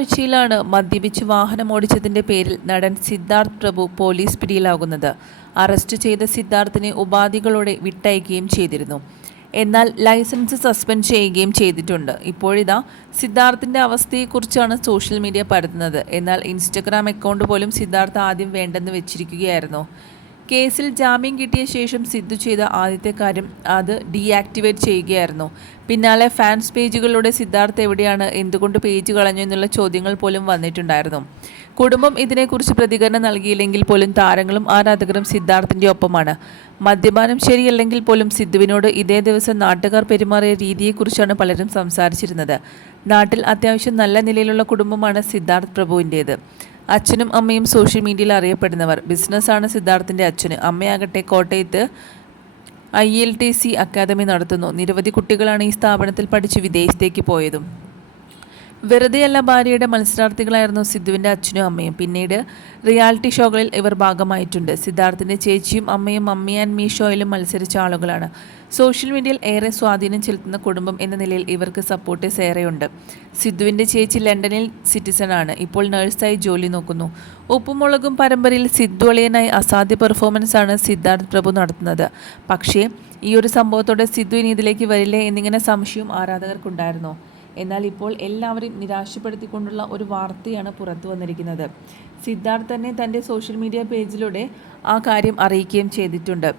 ആഴ്ചയിലാണ് മദ്യപിച്ച് വാഹനമോടിച്ചതിന്റെ പേരിൽ നടൻ സിദ്ധാർത്ഥ് പ്രഭു പോലീസ് പിടിയിലാകുന്നത്. അറസ്റ്റ് ചെയ്ത സിദ്ധാർത്ഥിനെ ഉപാധികളോടെ വിട്ടയക്കുകയും ചെയ്തിരുന്നു. എന്നാൽ ലൈസൻസ് സസ്പെൻഡ് ചെയ്യുകയും ചെയ്തിട്ടുണ്ട്. ഇപ്പോഴിതാ സിദ്ധാർത്ഥിന്റെ അവസ്ഥയെക്കുറിച്ചാണ് സോഷ്യൽ മീഡിയ പരത്തുന്നത്. എന്നാൽ ഇൻസ്റ്റഗ്രാം അക്കൗണ്ട് പോലും സിദ്ധാർത്ഥ് ആദ്യം വേണ്ടെന്ന് വെച്ചിരിക്കുകയായിരുന്നു. കേസിൽ ജാമ്യം കിട്ടിയ ശേഷം സിദ്ധു ചെയ്ത ആദ്യത്തെ കാര്യം അത് ഡീആക്ടിവേറ്റ് ചെയ്യുകയായിരുന്നു. പിന്നാലെ ഫാൻസ് പേജുകളിലൂടെ സിദ്ധാർത്ഥ് എവിടെയാണ്, എന്തുകൊണ്ട് പേജ് കളഞ്ഞു എന്നുള്ള ചോദ്യങ്ങൾ പോലും വന്നിട്ടുണ്ടായിരുന്നു. കുടുംബം ഇതിനെക്കുറിച്ച് പ്രതികരണം നൽകിയില്ലെങ്കിൽ പോലും താരങ്ങളും ആരാധകരും സിദ്ധാർത്ഥിൻ്റെ ഒപ്പമാണ്. മദ്യപാനം ശരിയല്ലെങ്കിൽ പോലും സിദ്ധുവിനോട് ഇതേ ദിവസം നാട്ടുകാർ പെരുമാറിയ രീതിയെക്കുറിച്ചാണ് പലരും സംസാരിച്ചിരുന്നത്. നാട്ടിൽ അത്യാവശ്യം നല്ല നിലയിലുള്ള കുടുംബമാണ് സിദ്ധാർത്ഥ് പ്രഭുവിൻ്റേത്. അച്ഛനും അമ്മയും സോഷ്യൽ മീഡിയയിൽ അറിയപ്പെടുന്നവർ. ബിസിനസ്സാണ് സിദ്ധാർത്ഥിൻ്റെ അച്ഛന്. അമ്മയാകട്ടെ കോട്ടയത്ത് ILTC അക്കാദമി നടത്തുന്നു. നിരവധി കുട്ടികളാണ് ഈ സ്ഥാപനത്തിൽ പഠിച്ച് വിദേശത്തേക്ക് പോയതും. വെറുതെയല്ല, ഭാര്യയുടെ മത്സരാർത്ഥികളായിരുന്നു സിദ്ധുവിൻ്റെ അച്ഛനും അമ്മയും. പിന്നീട് റിയാലിറ്റി ഷോകളിൽ ഇവർ ഭാഗമായിട്ടുണ്ട്. സിദ്ധാർത്ഥിൻ്റെ ചേച്ചിയും അമ്മയും മമ്മി ആൻഡ് മീ ഷോയിലും മത്സരിച്ച ആളുകളാണ്. സോഷ്യൽ മീഡിയയിൽ ഏറെ സ്വാധീനം ചെലുത്തുന്ന കുടുംബം എന്ന നിലയിൽ ഇവർക്ക് സപ്പോർട്ടേഴ്സ് ഏറെയുണ്ട്. സിദ്ധുവിൻ്റെ ചേച്ചി ലണ്ടനിൽ സിറ്റിസണാണ്. ഇപ്പോൾ നഴ്സായി ജോലി നോക്കുന്നു. ഉപ്പുമുളകും പരമ്പരയിൽ സിദ്ധു അളിയനായി അസാധ്യ പെർഫോമൻസാണ് സിദ്ധാർത്ഥ് പ്രഭു നടത്തുന്നത്. പക്ഷേ ഈ ഒരു സംഭവത്തോടെ സിദ്ധു ഇനി ഇതിലേക്ക് വരില്ലേ എന്നിങ്ങനെ സംശയം ആരാധകർക്കുണ്ടായിരുന്നു. എന്നാൽ ഇപ്പോൾ എല്ലാവരെയും നിരാശപ്പെടുത്തിക്കൊണ്ടുള്ള ഒരു വാർത്തയാണ് പുറത്തു വന്നിരിക്കുന്നത്. സിദ്ധാർത്ഥ് തന്നെ തൻ്റെ സോഷ്യൽ മീഡിയ പേജിലൂടെ ആ കാര്യം അറിയിക്കുകയും ചെയ്തിട്ടുണ്ട്.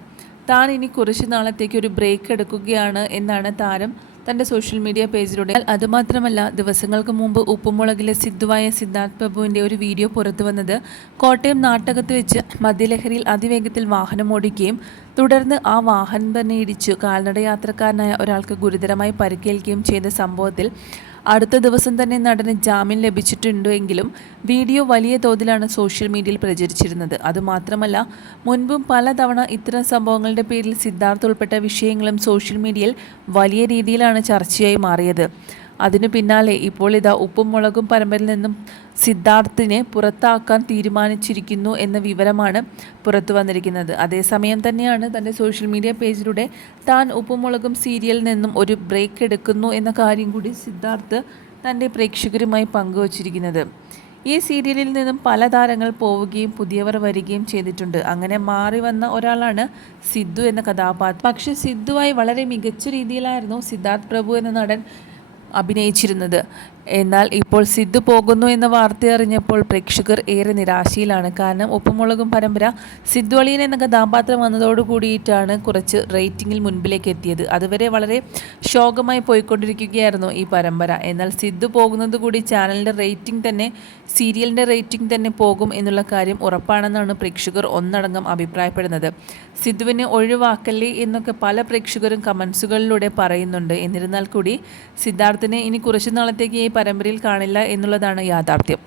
താൻ ഇനി കുറച്ച് നാളത്തേക്ക് ഒരു ബ്രേക്ക് എടുക്കുകയാണ് എന്നാണ് താരം തൻ്റെ സോഷ്യൽ മീഡിയ പേജിലൂടെ. അതുമാത്രമല്ല, ദിവസങ്ങൾക്ക് മുമ്പ് ഉപ്പുമുളകിലെ സിദ്ധുവായ സിദ്ധാർത്ഥ് പ്രഭുവിൻ്റെ ഒരു വീഡിയോ പുറത്തു വന്നത് കോട്ടയം നാട്ടകത്ത് വെച്ച് മദ്യലഹരിയിൽ അതിവേഗത്തിൽ വാഹനം ഓടിക്കുകയും തുടർന്ന് ആ വാഹനം തന്നെ ഇടിച്ചു കാൽനട യാത്രക്കാരനായ ഒരാൾക്ക് ഗുരുതരമായി പരിക്കേൽക്കുകയും ചെയ്ത സംഭവത്തിൽ അടുത്ത ദിവസം തന്നെ നടന് ജാമ്യം ലഭിച്ചിട്ടുണ്ടെങ്കിലും വീഡിയോ വലിയ തോതിലാണ് സോഷ്യൽ മീഡിയയിൽ പ്രചരിച്ചിരുന്നത്. അതുമാത്രമല്ല, മുൻപും പലതവണ ഇത്തരം സംഭവങ്ങളുടെ പേരിൽ സിദ്ധാർത്ഥ് ഉൾപ്പെട്ട വിഷയങ്ങളും സോഷ്യൽ മീഡിയയിൽ വലിയ രീതിയിലാണ് ചർച്ചയായി മാറിയത്. അതിനു പിന്നാലെ ഇപ്പോൾ ഇതാ ഉപ്പും മുളകും പരമ്പരയിൽ നിന്നും സിദ്ധാർത്ഥിനെ പുറത്താക്കാൻ തീരുമാനിച്ചിരിക്കുന്നു എന്ന വിവരമാണ് പുറത്തു വന്നിരിക്കുന്നത്. അതേസമയം തന്നെയാണ് തൻ്റെ സോഷ്യൽ മീഡിയ പേജിലൂടെ താൻ ഉപ്പും മുളകും സീരിയലിൽ നിന്നും ഒരു ബ്രേക്ക് എടുക്കുന്നു എന്ന കാര്യം കൂടി സിദ്ധാർത്ഥ് തൻ്റെ പ്രേക്ഷകരുമായി പങ്കുവച്ചിരിക്കുന്നത്. ഈ സീരിയലിൽ നിന്നും പല താരങ്ങൾ പോവുകയും പുതിയവർ വരികയും ചെയ്തിട്ടുണ്ട്. അങ്ങനെ മാറി വന്ന ഒരാളാണ് സിദ്ധു എന്ന കഥാപാത്രം. പക്ഷേ സിദ്ധുവായി വളരെ മികച്ച രീതിയിലായിരുന്നു സിദ്ധാർത്ഥ് പ്രഭു എന്ന നടൻ അഭിനയിച്ചിരുന്നത്. എന്നാൽ ഇപ്പോൾ സിദ്ധു പോകുന്നു എന്ന വാർത്ത അറിഞ്ഞപ്പോൾ പ്രേക്ഷകർ ഏറെ നിരാശയിലാണ്. കാരണം ഉപ്പുമുളകും പരമ്പര സിദ്ധു അളിയൻ എന്ന കഥാപാത്രം വന്നതോടു കൂടിയിട്ടാണ് കുറച്ച് റേറ്റിംഗിൽ മുൻപിലേക്ക് എത്തിയത്. അതുവരെ വളരെ ശോകമായി പോയിക്കൊണ്ടിരിക്കുകയായിരുന്നു ഈ പരമ്പര. എന്നാൽ സിദ്ധു പോകുന്നത് കൂടി ചാനലിൻ്റെ റേറ്റിംഗ് തന്നെ, സീരിയലിൻ്റെ റേറ്റിംഗ് തന്നെ പോകും എന്നുള്ള കാര്യം ഉറപ്പാണെന്നാണ് പ്രേക്ഷകർ ഒന്നടങ്കം അഭിപ്രായപ്പെടുന്നത്. സിദ്ധുവിനെ ഒഴിവാക്കല്ലേ എന്നൊക്കെ പല പ്രേക്ഷകരും കമൻസുകളിലൂടെ പറയുന്നുണ്ട്. എന്നിരുന്നാൽ കൂടി സിദ്ധാർത്ഥിനെ ഇനി കുറച്ചു നാളത്തേക്ക് ഈ പരമ്പരയിൽ കാണില്ല എന്നുള്ളതാണ് യാഥാർത്ഥ്യം.